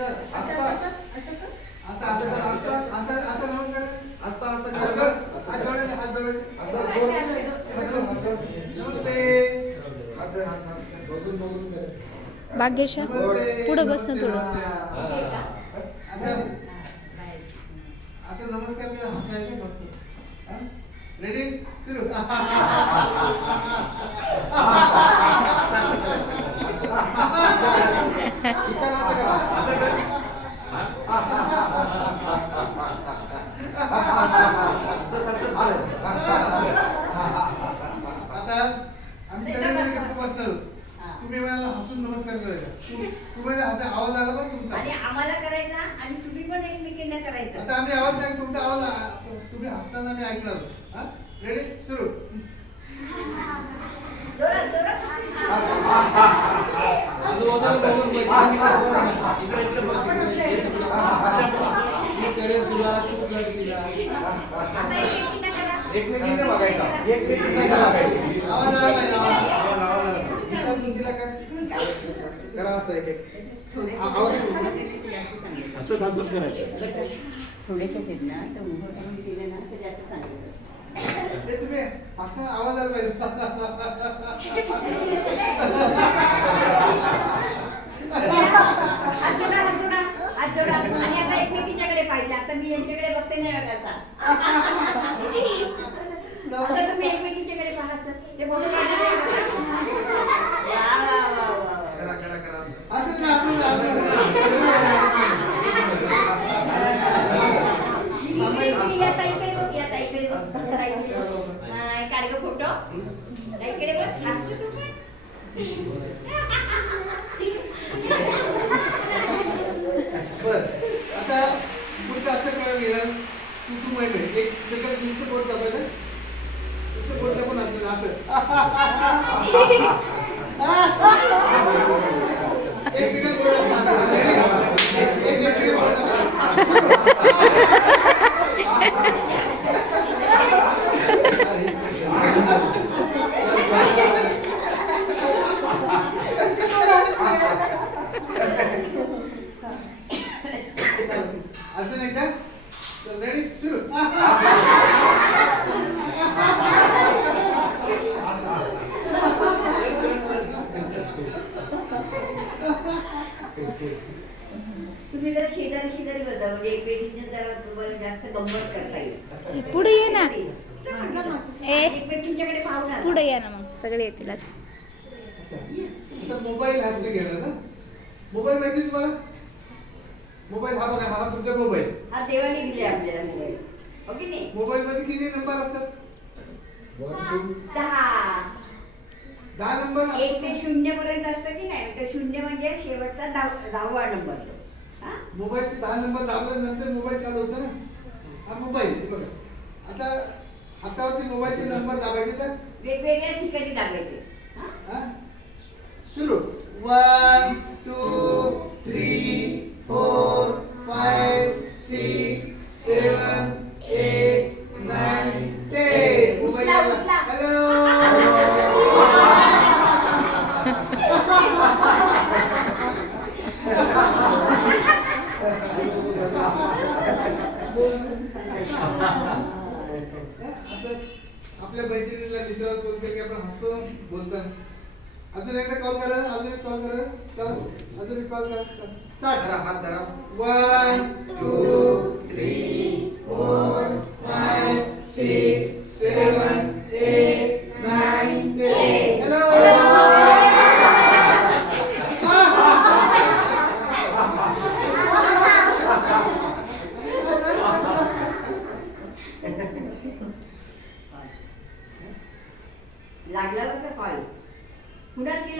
कर असं असं असं कर असं असं असं नमस्कार असं असं कर हात जोडायचे हात जोडायचे असं नमस्ते हात जोड असं बघून बघून कर भाग्यशा पुढे बस ना थोडं. आता नमस्कार कर हसायचं मस्त. रेडी सुरू. इशारा असं करा असं कर. आता आम्ही सगळेजण गप्प बसणार आहोत. तुम्ही मला हसून नमस्कार करायचा. तुम्हाला आवाज आला बघ तुमचा आणि आम्हाला करायचा आणि तुम्ही पण एकमेकांना करायचा. आता आम्ही आवाज नाही तुमचा आवाज तुम्ही हसताना मी ऐकणार आहोत. हा रेडी सुरू. जोरात जोरात एकमेकींना बघायचा एकमेकींना बघायचा आवाज आला नाही आवाज तुमच्या काय करा असं एक आवाज असं असं करायचं. थोडेसे आहेत ना तर मुहूर्तामध्ये दिले ना तर जास्त चांगलं. ते तुम्ही हसताना आवाज आला पाहिजे. आणि आता एकमेकीच्याकडे पाहिजे. आता मी यांच्याकडे बघते नाही बघा असा. आता तुम्ही एकमेकीच्याकडे पहा सर. ते बोलू करा करा करा असं या ताईकडे बघ या ताईकडे बघ काढ गं फोटो. ताईकडे बस हसते तू पण. बर आता पुढचं असं कळलं गेलं तू माहिती एक नुसतं बोट दाखवायला नुसतं बोट दाखवून असं एकमेकांना बोट अजून एकदा रेडी सुरू. तुम्ही जरा शेजारी शेजारी बसा म्हणजे एकमेकींना जरा तुम्हाला जास्त गंमत करता येईल. पुढे ये ना. ए एकमेकींच्याकडे पाहू ना. पुढे या ना मग सगळे येतील आज. मोबाईल हास्य घेणार ना. मोबाईल माहिती तुम्हाला मोबाईल हा बघा हा तुमचा मोबाईल. हा देवाने दिले आपल्याला मोबाईल. हो की नाही. मोबाईल मध्ये किती नंबर असतात 10 नंबर. 1 ते 0 पर्यंत असतं की नाही. तर 0 म्हणजे शेवटचा 10वा नंबर तो. हा मोबाईल 10 नंबर दाबल्यानंतर मोबाईल चालू होतो ना. हा मोबाईल हे बघा. आता हातावरती मोबाईलचे नंबर दाबायचे तर वेगवेगळ्या ठिकाणी दाबायचे. हा सुरू. 1 2 3 4 5 6 7 8 9 10. उचला, उचला. हॅलो. आपल्या मैत्रिणीला मित्राला कॉल केला की आपण हसतो बोलताना. अजून एकदा कॉल करा अजून एक कॉल करा चला अजून एक कॉल करा स्टार्ट करा हात धरा 1 2 3 4 5 6 7 8 9 10. हॅलो. लागला बरं का कॉल. पुण्यात गेला